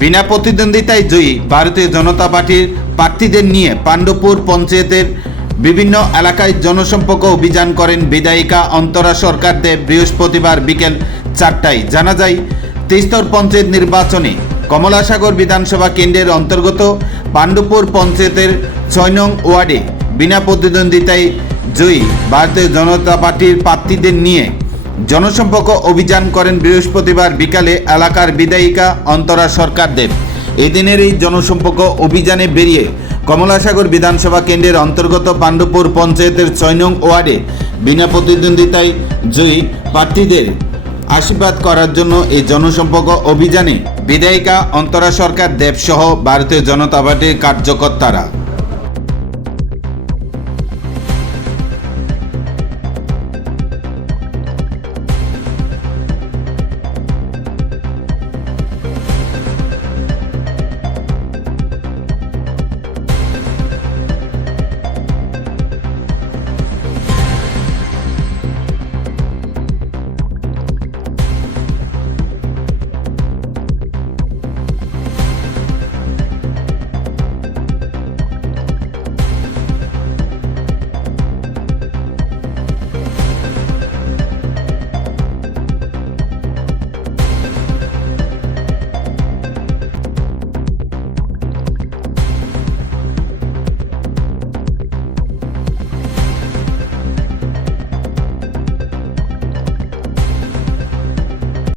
বিনা প্রতিদ্বন্দ্বিতায় জয়ী ভারতীয় জনতা পার্টির প্রার্থীদের নিয়ে পাণ্ডবপুর পঞ্চায়েতের বিভিন্ন এলাকায় জনসম্পর্ক অভিযান করেন বিধায়িকা অন্তরা সরকার দেব বৃহস্পতিবার বিকেল চারটায়। জানা যায়, তেস্তর পঞ্চায়েত নির্বাচনে কমলাসাগর বিধানসভা কেন্দ্রের অন্তর্গত পাণ্ডবপুর পঞ্চায়েতের ছয় নং ওয়ার্ডে বিনা প্রতিদ্বন্দ্বিতায় জয়ী ভারতীয় জনতা পার্টির প্রার্থীদের নিয়ে জনসম্পর্ক অভিযান করেন বৃহস্পতিবার বিকালে এলাকার বিধায়িকা অন্তরা সরকার দেব এদিনের এই জনসম্পর্ক অভিযানে বেরিয়ে কমলাসাগর বিধানসভা কেন্দ্রের অন্তর্গত পাণ্ডবপুর পঞ্চায়েতের ছয় নং ওয়ার্ডে বিনা প্রতিদ্বন্দ্বিতায় জয়ী প্রার্থীদের আশীর্বাদ করার জন্য এই জনসম্পর্ক অভিযানে বিধায়িকা অন্তরা সরকার দেবসহ ভারতীয় জনতা পার্টির কার্যকর্তারা